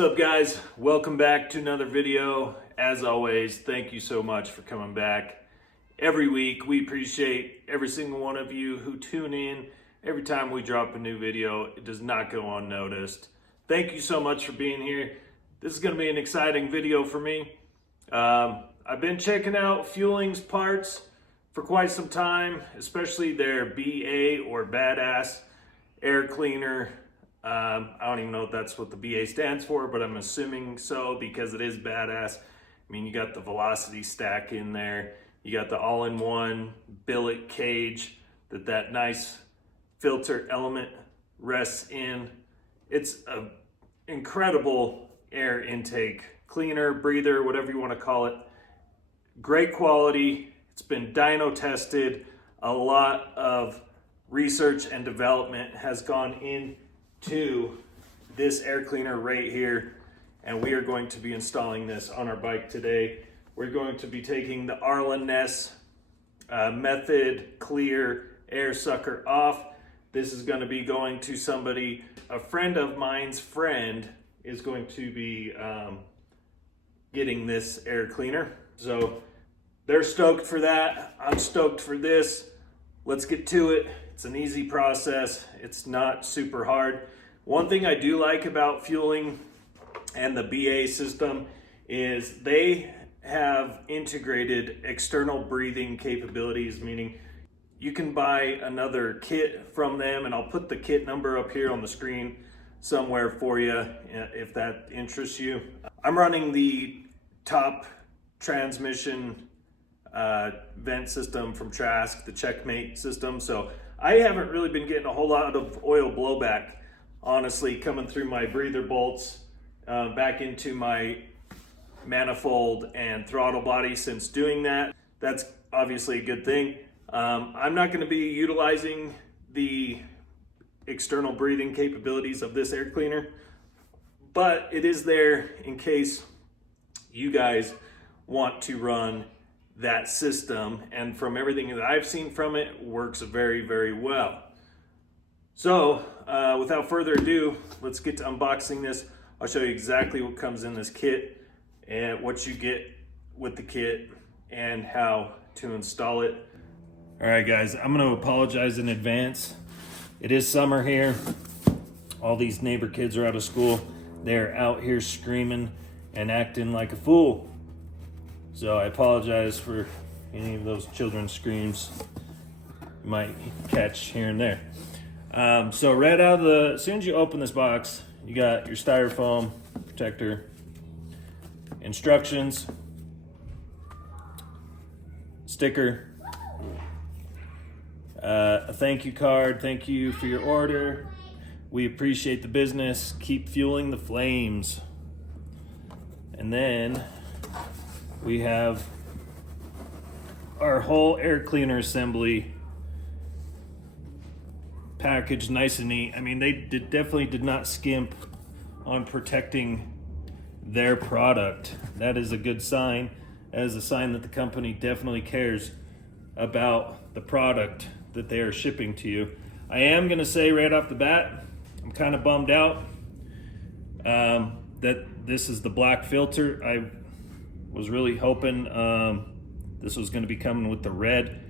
What's up, guys? Welcome back to another video. As always, thank you so much for coming back every week. We appreciate every single one of you who tune in every time we drop a new video. It does not go unnoticed. Thank you so much for being here. This is going to be an exciting video for me. I've been checking out Feuling's parts for quite some time, especially their BA or Badass Air Cleaner. I don't even know if that's what the BA stands for, but I'm assuming so because it is badass. I mean, you got the velocity stack in there. You got the all-in-one billet cage that nice filter element rests in. It's an incredible air intake cleaner, breather, whatever you want to call it. Great quality. It's been dyno tested. A lot of research and development has gone into this air cleaner right here, and we are going to be installing this on our bike today. We're going to be taking the Arlen Ness Method Clear air sucker off. This is going to be going to somebody, a friend of mine's friend is going to be getting this air cleaner. So they're stoked for that. I'm stoked for this. Let's get to it. It's an easy process. It's not super hard. One thing I do like about Feuling and the BA system is they have integrated external breathing capabilities, meaning you can buy another kit from them, and I'll put the kit number up here on the screen somewhere for you if that interests you. I'm running the top transmission vent system from Trask, the Checkmate system, so I haven't really been getting a whole lot of oil blowback, honestly, coming through my breather bolts back into my manifold and throttle body since doing that. That's obviously a good thing. I'm not going to be utilizing the external breathing capabilities of this air cleaner, but it is there in case you guys want to run that system, and from everything that I've seen from it, works very, very well. So without further ado, let's get to unboxing this. I'll show you exactly what comes in this kit and what you get with the kit and how to install it. All right, guys, I'm going to apologize in advance. It is summer here. All these neighbor kids are out of school. They're out here screaming and acting like a fool. So I apologize for any of those children's screams you might catch here and there. So right out of as soon as you open this box, you got your styrofoam protector, instructions, sticker, a thank you card. Thank you for your order. We appreciate the business. Keep fueling the flames. And then we have our whole air cleaner assembly packaged nice and neat. I mean, they definitely did not skimp on protecting their product. That is a good sign. That is a sign that the company definitely cares about the product that they are shipping to you. I am going to say right off the bat, I'm kind of bummed out that this is the black filter. I was really hoping this was going to be coming with the red,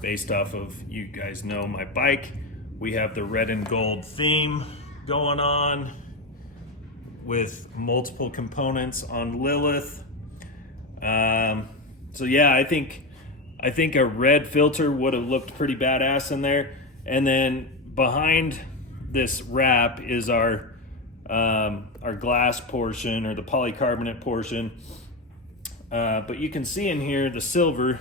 based off of, you guys know my bike. We have the red and gold theme going on with multiple components on Lilith. So yeah, I think a red filter would have looked pretty badass in there. And then behind this wrap is our glass portion, or the polycarbonate portion. But you can see in here the silver,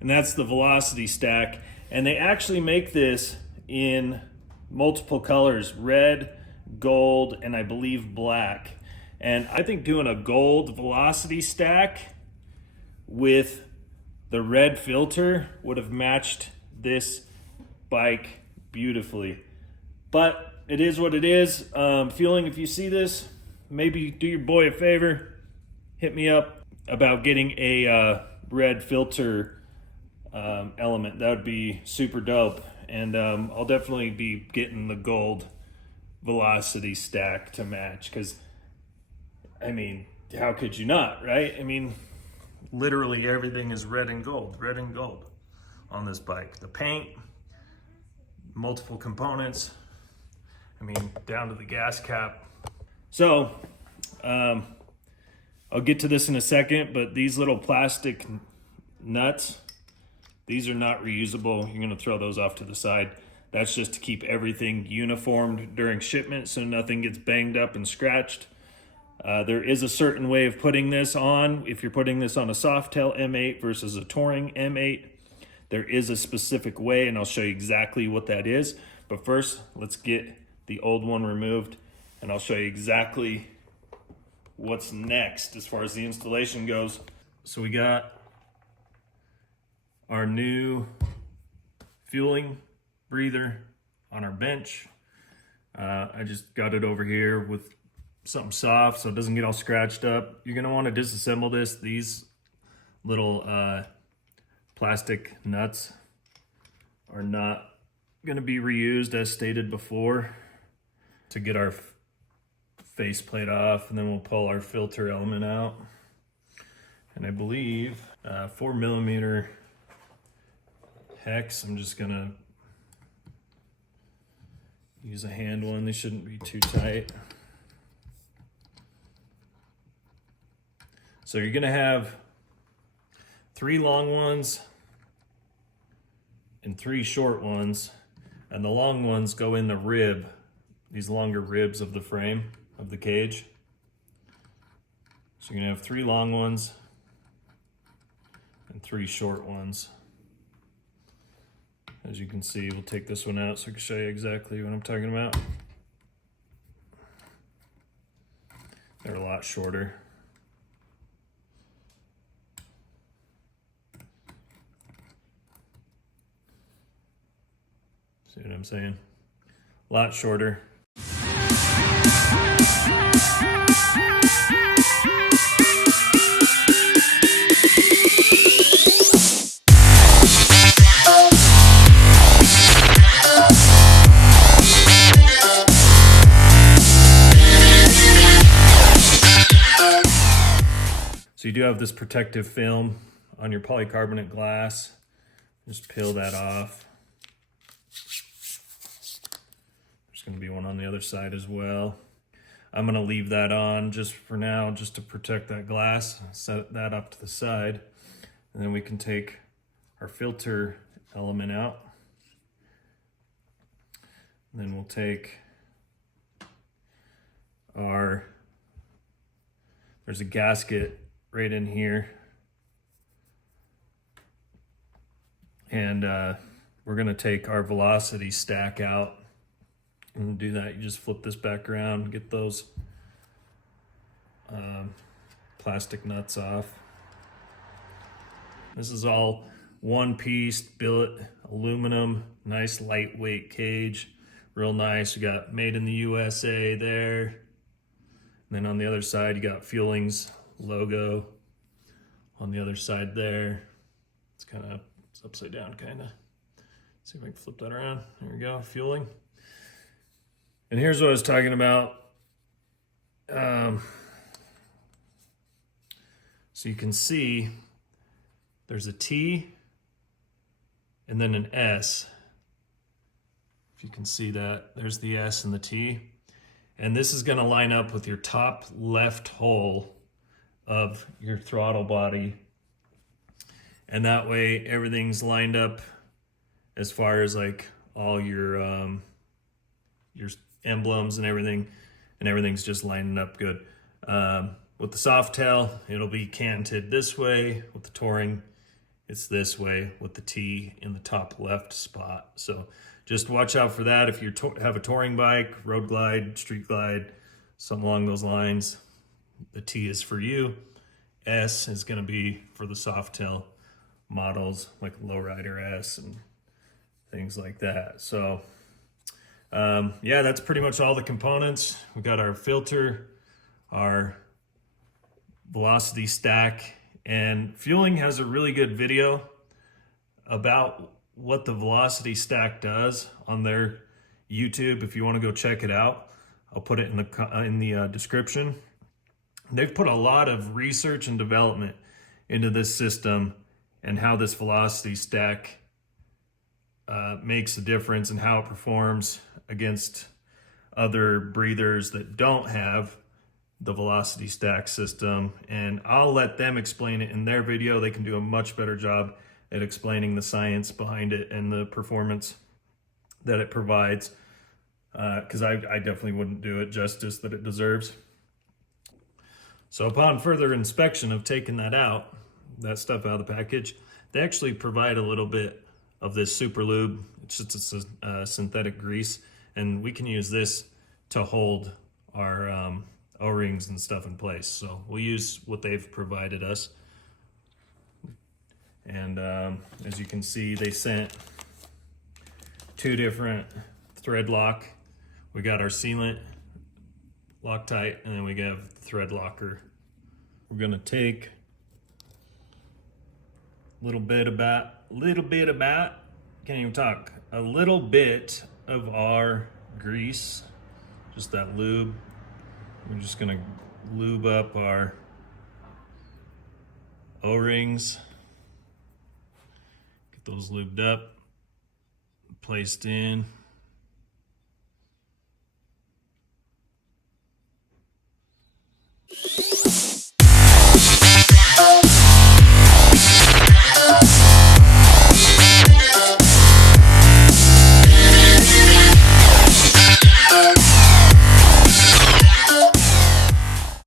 and that's the velocity stack. And they actually make this in multiple colors: red, gold, and I believe black. And I think doing a gold velocity stack with the red filter would have matched this bike beautifully. But it is what it is. Feuling, if you see this, maybe do your boy a favor, hit me up about getting a red filter element. That would be super dope. And I'll definitely be getting the gold velocity stack to match, because I mean, how could you not, right? I mean, literally everything is red and gold on this bike. The paint, multiple components, I mean, down to the gas cap. So, I'll get to this in a second, but these little plastic nuts, these are not reusable. You're gonna throw those off to the side. That's just to keep everything uniformed during shipment so nothing gets banged up and scratched. There is a certain way of putting this on. If you're putting this on a Softail M8 versus a Touring M8, there is a specific way, and I'll show you exactly what that is. But first, let's get the old one removed, and I'll show you exactly what's next as far as the installation goes. So we got our new fueling breather on our bench. I just got it over here with something soft so it doesn't get all scratched up. You're gonna want to disassemble this. These little plastic nuts are not gonna be reused as stated before. To get our face plate off, and then we'll pull our filter element out. And I believe 4mm hex. I'm just gonna use a hand one. They shouldn't be too tight. So you're gonna have 3 long ones and 3 short ones, and the long ones go in the rib, these longer ribs of the frame of the cage. So you're gonna have 3 long ones and 3 short ones. As you can see, we'll take this one out so I can show you exactly what I'm talking about. They're a lot shorter. See what I'm saying? A lot shorter. So you do have this protective film on your polycarbonate glass. Just peel that off. There's going to be one on the other side as well. I'm going to leave that on just for now, just to protect that glass. Set that up to the side. And then we can take our filter element out. And then we'll take our, there's a gasket right in here. And we're going to take our velocity stack out. And do that, you just flip this back around, get those plastic nuts off. This is all one piece billet aluminum, nice lightweight cage, real nice. You got made in the USA there. And then on the other side, you got Feuling's logo on the other side there. It's it's upside down kind of. See if I can flip that around. There we go, Feuling. And here's what I was talking about. So you can see there's a T and then an S. If you can see that, there's the S and the T. And this is gonna line up with your top left hole of your throttle body. And that way everything's lined up as far as like all your emblems and everything's just lining up good. With the Softail, it'll be canted this way. With the Touring, it's this way with the T in the top left spot. So just watch out for that. If you have a touring bike, road glide, street glide, something along those lines, the T is for you. S is gonna be for the Softail models like Lowrider S and things like that. So yeah, that's pretty much all the components. We got our filter, our velocity stack, and Feuling has a really good video about what the velocity stack does on their YouTube. If you want to go check it out, I'll put it in the description. They've put a lot of research and development into this system and how this velocity stack makes a difference and how it performs against other breathers that don't have the velocity stack system. And I'll let them explain it in their video. They can do a much better job at explaining the science behind it and the performance that it provides, because I definitely wouldn't do it justice that it deserves. So upon further inspection of taking that stuff out of the package, they actually provide a little bit of this super lube. It's just a synthetic grease, and we can use this to hold our O-rings and stuff in place. So we'll use what they've provided us. And as you can see, they sent 2 different thread lock. We got our sealant Loctite, and then we have thread locker. We're gonna take a little bit of our grease, just that lube. We're just gonna lube up our O-rings, get those lubed up, placed in.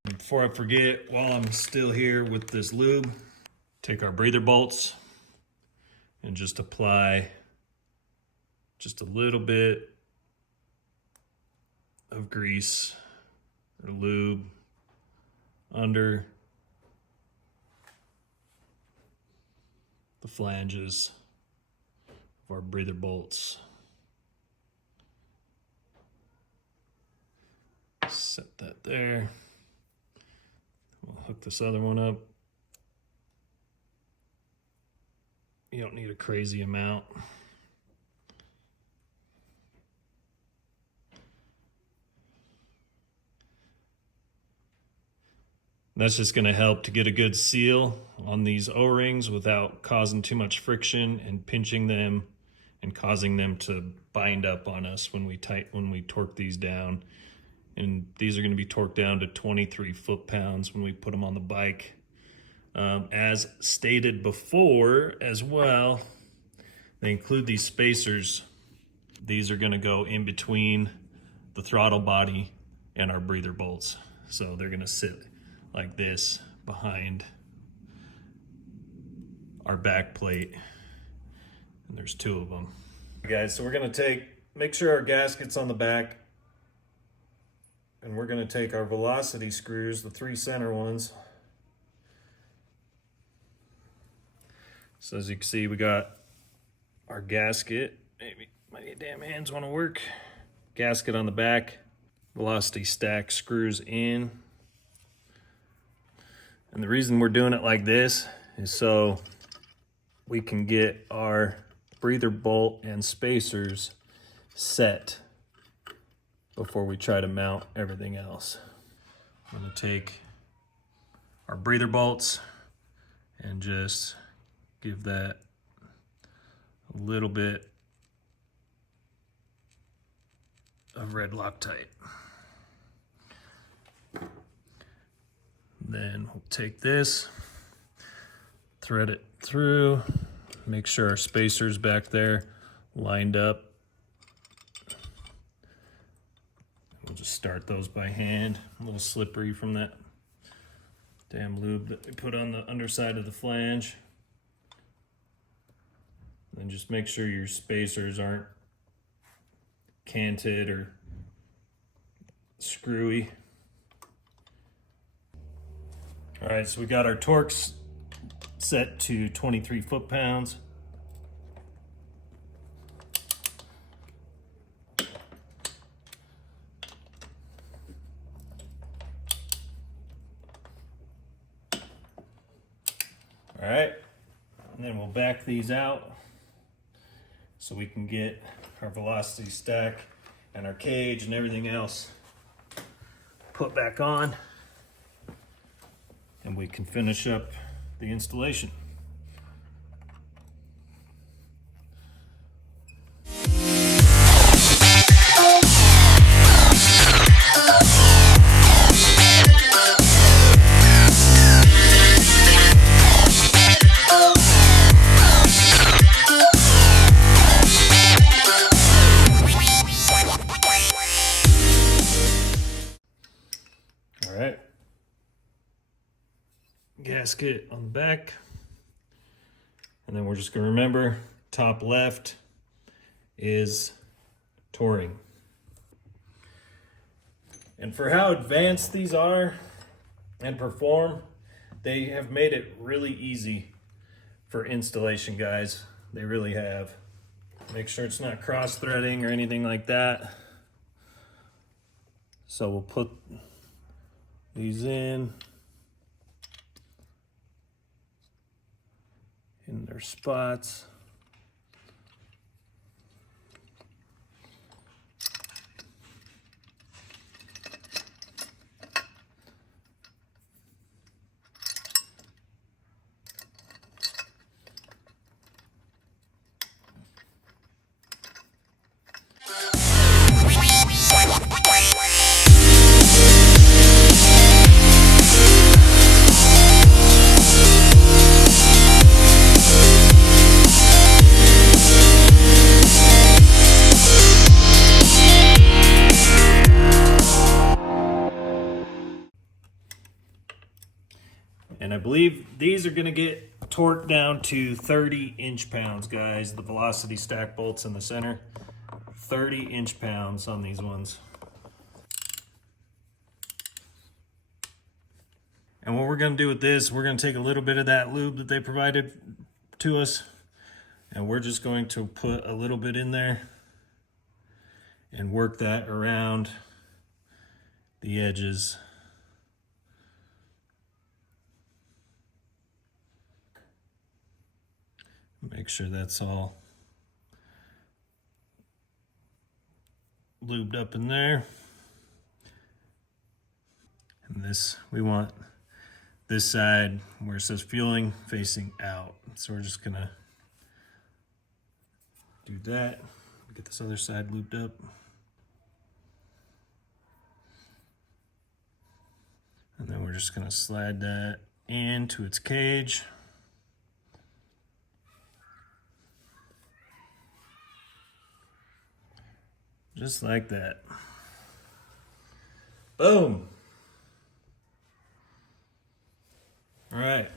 Before I forget, while I'm still here with this lube, take our breather bolts and just apply just a little bit of grease or lube under the flanges of our breather bolts. Set that there. We'll hook this other one up. You don't need a crazy amount. That's just going to help to get a good seal on these O-rings without causing too much friction and pinching them and causing them to bind up on us when we torque these down. And these are going to be torqued down to 23 foot-pounds when we put them on the bike. As stated before as well, they include these spacers. These are going to go in between the throttle body and our breather bolts. So they're going to sit like this behind our back plate. And there's 2 of them. Okay, guys, so we're going to make sure our gasket's on the back. And we're going to take our velocity screws, the 3 center ones. So as you can see, we got our gasket. Maybe my damn hands want to work. Gasket on the back. Velocity stack screws in. And the reason we're doing it like this is so we can get our breather bolt and spacers set before we try to mount everything else. I'm going to take our breather bolts and just give that a little bit of red Loctite. Then we'll take this, thread it through, make sure our spacers back there lined up. We'll just start those by hand, a little slippery from that damn lube that we put on the underside of the flange. Then just make sure your spacers aren't canted or screwy. All right, so we got our torques set to 23 foot-pounds. All right, and then we'll back these out so we can get our velocity stack and our cage and everything else put back on. and we can finish up the installation. All right. Gasket on the back. And then we're just going to remember top left is touring. And for how advanced these are and perform, they have made it really easy for installation, guys. They really have. Make sure it's not cross-threading or anything like that. So we'll put these in their spots. And I believe these are going to get torqued down to 30 inch-pounds, guys. The velocity stack bolts in the center, 30 inch-pounds on these ones. And what we're going to do with this, we're going to take a little bit of that lube that they provided to us, and we're just going to put a little bit in there and work that around the edges. Make sure that's all lubed up in there. And this, we want this side where it says fueling facing out. So we're just gonna do that. Get this other side lubed up. And then we're just gonna slide that into its cage. Just like that. Boom. All right.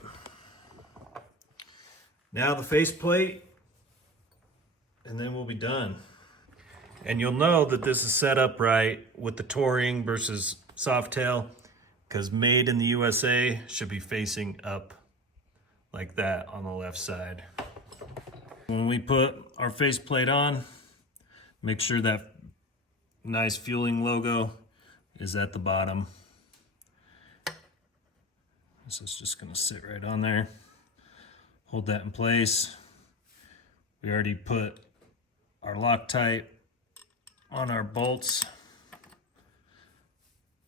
Now the faceplate, and then we'll be done. And you'll know that this is set up right with the touring versus softail, because made in the USA should be facing up like that on the left side. When we put our faceplate on, make sure that nice fueling logo is at the bottom. This is just going to sit right on there. Hold that in place. We already put our Loctite on our bolts,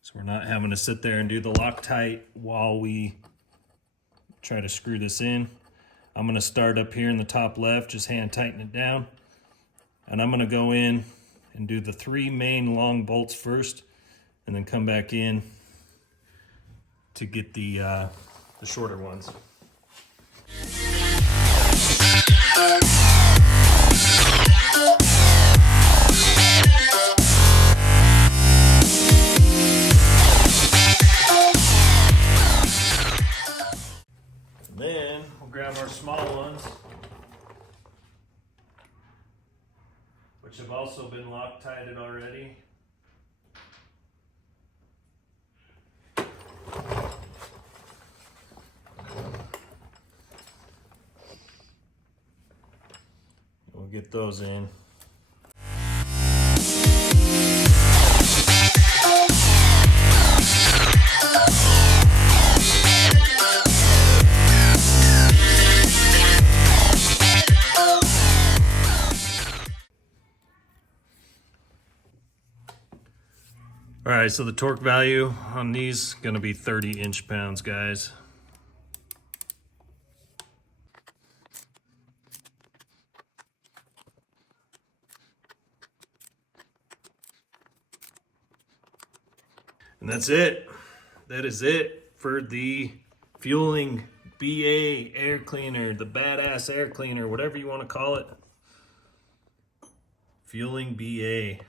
so we're not having to sit there and do the Loctite while we try to screw this in. I'm going to start up here in the top left, just hand tighten it down, and I'm going to go in and do the 3 main long bolts first, and then come back in to get the shorter ones. And then we'll grab our small ones, which have also been Loctited already. We'll get those in. All right, so the torque value on these is gonna be 30 inch-pounds, guys. And that's it. That is it for the Feuling BA Air Cleaner, the badass air cleaner, whatever you want to call it. Feuling BA.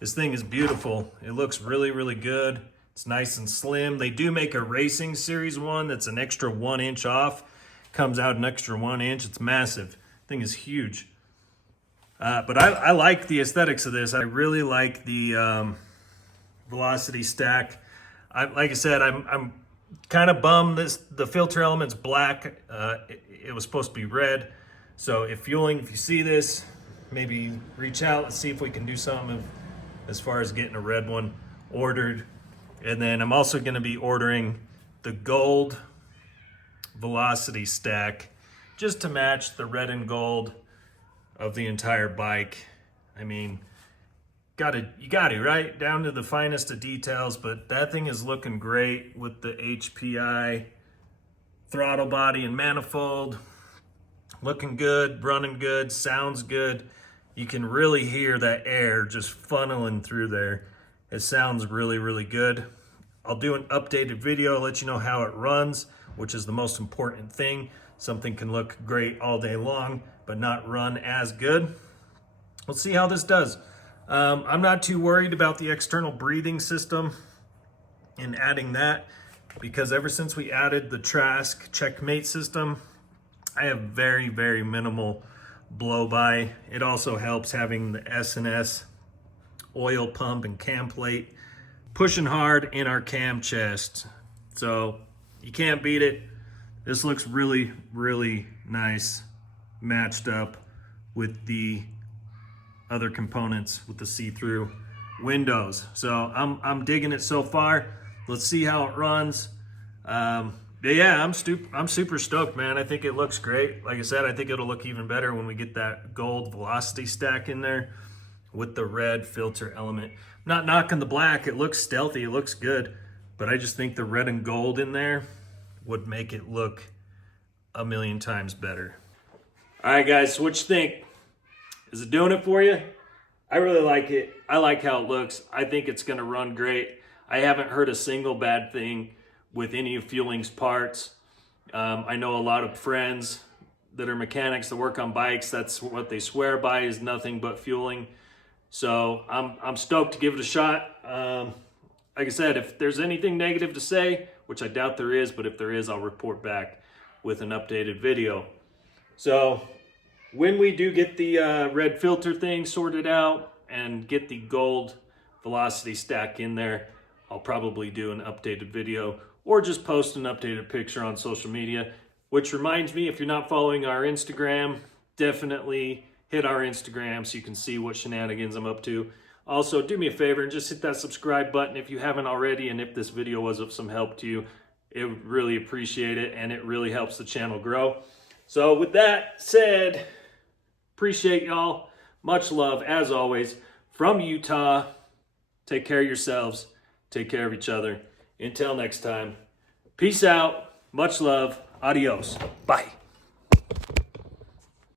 This thing is beautiful. It looks really, really good. It's nice and slim. They do make a racing series one that's an extra 1 inch off. Comes out an extra 1 inch. It's massive. Thing is huge. But I like the aesthetics of this. I really like the velocity stack. Like I said, I'm kind of bummed the filter element's black. It was supposed to be red. So if Feuling, if you see this, maybe reach out. Let's see if we can do something as far as getting a red one ordered. And then I'm also going to be ordering the gold velocity stack just to match the red and gold of the entire bike. I mean, you got to, right? Down to the finest of details, but that thing is looking great with the HPI throttle body and manifold. Looking good, running good, sounds good. You can really hear that air just funneling through there. It sounds really, really good. I'll do an updated video, let you know how it runs, which is the most important thing. Something can look great all day long, but not run as good. We'll see how this does. I'm not too worried about the external breathing system and adding that, because ever since we added the Trask checkmate system, I have very, very minimal blow by. It also helps having the S&S oil pump and cam plate pushing hard in our cam chest. So you can't beat it. This looks really, really nice matched up with the other components with the see-through windows. So I'm digging it so far. Let's see how it runs. But yeah, I'm super stoked, man. I think it looks great. Like I said, I think it'll look even better when we get that gold velocity stack in there with the red filter element. I'm not knocking the black. It looks stealthy. It looks good. But I just think the red and gold in there would make it look a million times better. All right, guys, so what you think? Is it doing it for you? I really like it. I like how it looks. I think it's gonna run great. I haven't heard a single bad thing with any of Feuling's parts. I know a lot of friends that are mechanics that work on bikes. That's what they swear by, is nothing but Feuling. So I'm stoked to give it a shot. Like I said, if there's anything negative to say, which I doubt there is, but if there is, I'll report back with an updated video. So when we do get the red filter thing sorted out and get the gold velocity stack in there, I'll probably do an updated video or just post an updated picture on social media. Which reminds me, if you're not following our Instagram, definitely hit our Instagram so you can see what shenanigans I'm up to. Also, do me a favor and just hit that subscribe button if you haven't already, and if this video was of some help to you, it would really appreciate it, and it really helps the channel grow. So with that said, appreciate y'all. Much love, as always, from Utah. Take care of yourselves. Take care of each other. Until next time, peace out. Much love. Adios. Bye.